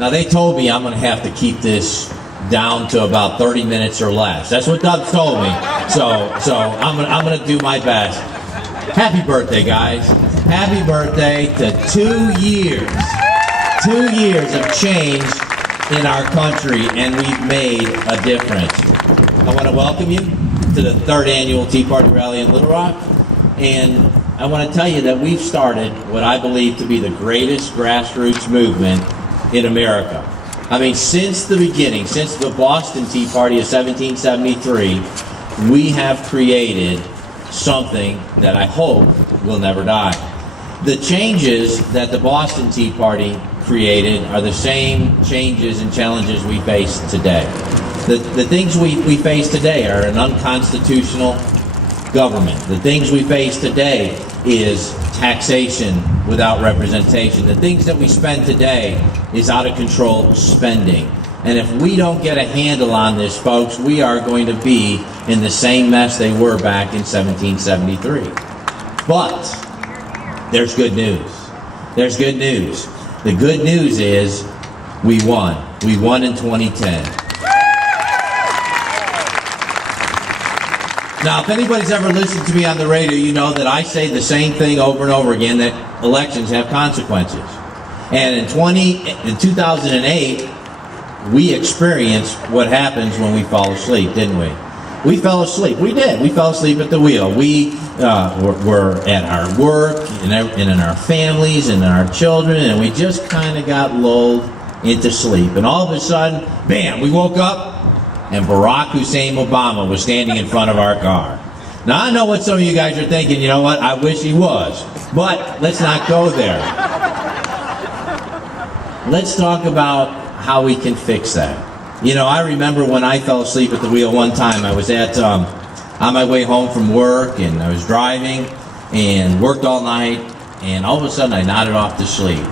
Now they told me I'm going to have to keep this down to about 30 minutes or less. That's what Doug told me. So I'm going to do my best. Happy birthday, guys. Happy birthday to 2 years. 2 years of change in our country, and we've made a difference. I want to welcome you to the 3rd annual Tea Party rally in Little Rock, and I want to tell you that we've started what I believe to be the greatest grassroots movement in America. I mean, since the beginning, since the Boston Tea Party of 1773, we have created something that I hope will never die. The changes that the Boston Tea Party created are the same changes and challenges we face today. The things we face today are an unconstitutional government. The things we face today is taxation without representation. The things that we spend today is out of control spending. And if we don't get a handle on this, folks, we are going to be in the same mess they were back in 1773. But there's good news. There's good news. The good news is we won. We won in 2010. Now, if anybody's ever listened to me on the radio, you know that I say the same thing over and over again, that elections have consequences. And in 2008, we experienced what happens when we fall asleep, didn't we? We fell asleep. We did. We fell asleep at the wheel. We were at our work and in our families and our children, and we just kind of got lulled into sleep. And all of a sudden, bam, we woke up, and Barack Hussein Obama was standing in front of our car. Now, I know what some of you guys are thinking. You know what? I wish he was. But let's not go there. Let's talk about how we can fix that. You know, I remember when I fell asleep at the wheel one time. I was on my way home from work, and I was driving and worked all night, and all of a sudden I nodded off to sleep.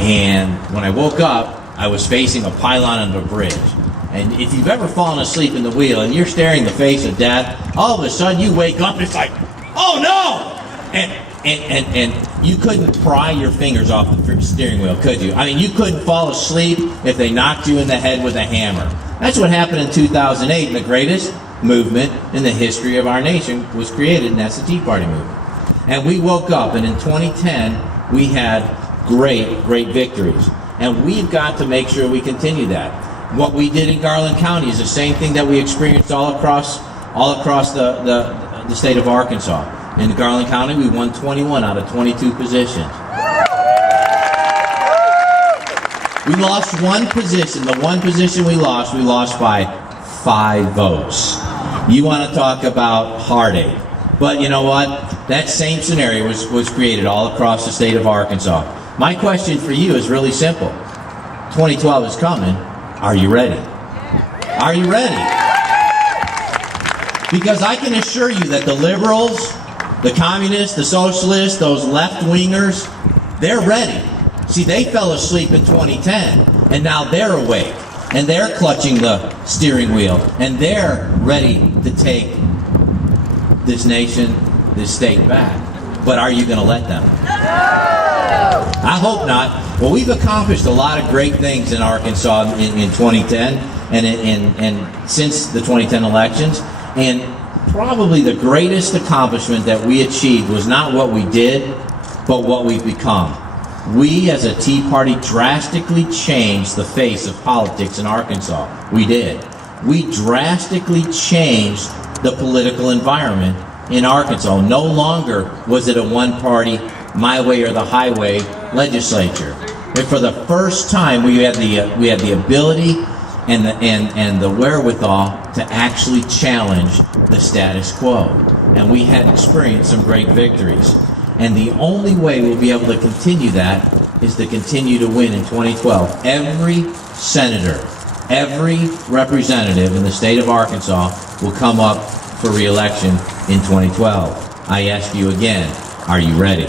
And when I woke up, I was facing a pylon on a bridge. And if you've ever fallen asleep in the wheel and you're staring the face of death, all of a sudden you wake up and it's like, oh no! And you couldn't pry your fingers off the steering wheel, could you? I mean, you couldn't fall asleep if they knocked you in the head with a hammer. That's what happened in 2008, and the greatest movement in the history of our nation was created, and that's the Tea Party movement. And we woke up, and in 2010, we had great victories. And we've got to make sure we continue that. What we did in Garland County is the same thing that we experienced all across the state of Arkansas. In Garland County, we won 21 out of 22 positions. We lost one position. The one position we lost by 5 votes. You want to talk about heartache. But you know what? That same scenario was created all across the state of Arkansas. My question for you is really simple. 2012 is coming. Are you ready? Are you ready? Because I can assure you that the liberals, the communists, the socialists, those left-wingers, they're ready. See, they fell asleep in 2010, and now they're awake, and they're clutching the steering wheel, and they're ready to take this nation, this state back. But are you going to let them? I hope not. Well, we've accomplished a lot of great things in Arkansas in 2010 and since the 2010 elections. And probably the greatest accomplishment that we achieved was not what we did, but what we've become. We as a Tea Party drastically changed the face of politics in Arkansas. We did. We drastically changed the political environment in Arkansas. No longer was it a one-party, my way or the highway legislature. And for the first time, we had the ability and the wherewithal to actually challenge the status quo. And we had experienced some great victories. And the only way we'll be able to continue that is to continue to win in 2012. Every senator, every representative in the state of Arkansas will come up for re-election in 2012. I ask you again, are you ready?